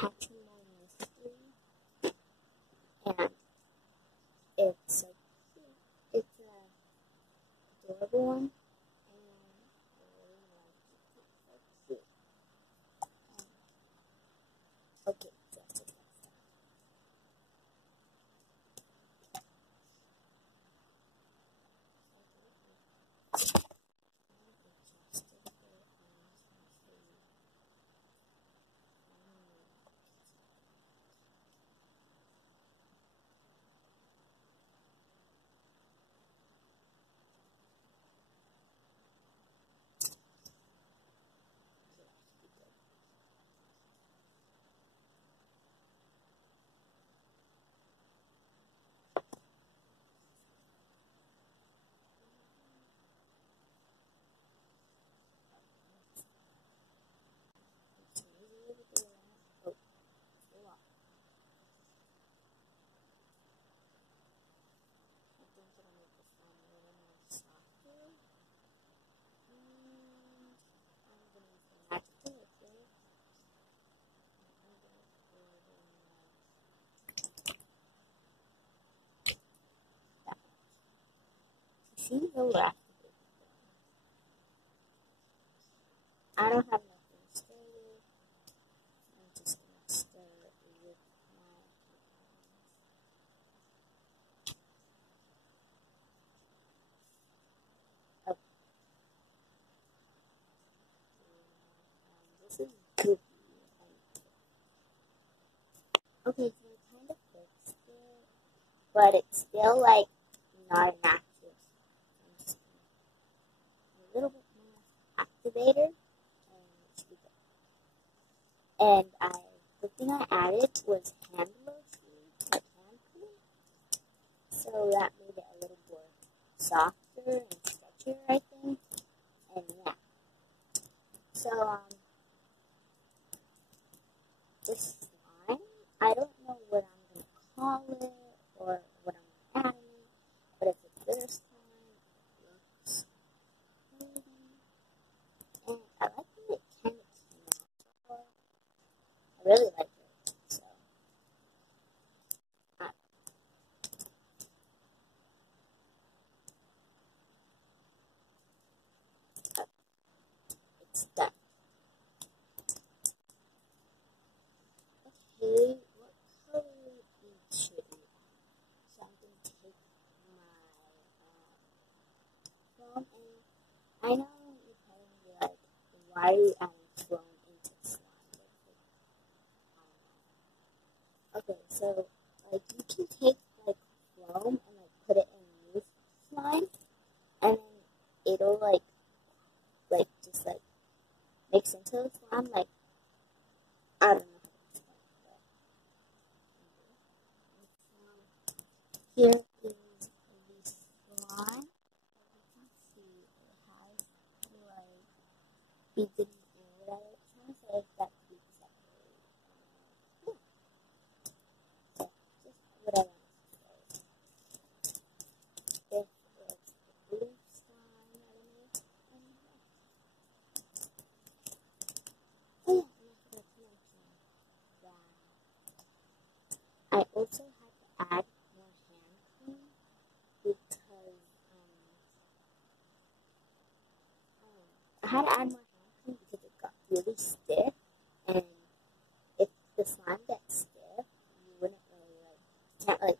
Patrimony Mystery, and it's like it's a adorable one, and I really like it. It's so cute. Okay, so that's that. See the left. I don't have nothing to stir with. I'm just gonna stir it with my hands. This is good. Okay, so I kind of fixed it, but it's still like not an active. I'm just gonna a little bit more activator, and it should be good. And the thing I added was hand lotion, like hand cream, so that made it a little more softer and stretchier, I think. And yeah, so this slime, I don't know what I'm gonna call it or what I'm adding, but it's a glitter slime. It looks pretty, and I like that it kind of came out. I really like it. So it's done. Okay, what color should we add? So I'm going to take my foam, and I know you're probably be like, why are you adding foam into slime? Okay, so like you can take like foam and like put it in loose slime, and then it'll like just like mix into the slime. Like I don't know how to explain it, but here is the slime. As you can see, it has like beads in it. I kind of say that beads separate. Yeah, so just what I want to say. This is the blue slime that I made, and yeah. Oh yeah, and I forgot to mention that I also had to add more hand cream because I had to add more hand cream because it got really stiff, and if the slime gets stiff, you wouldn't really like can't like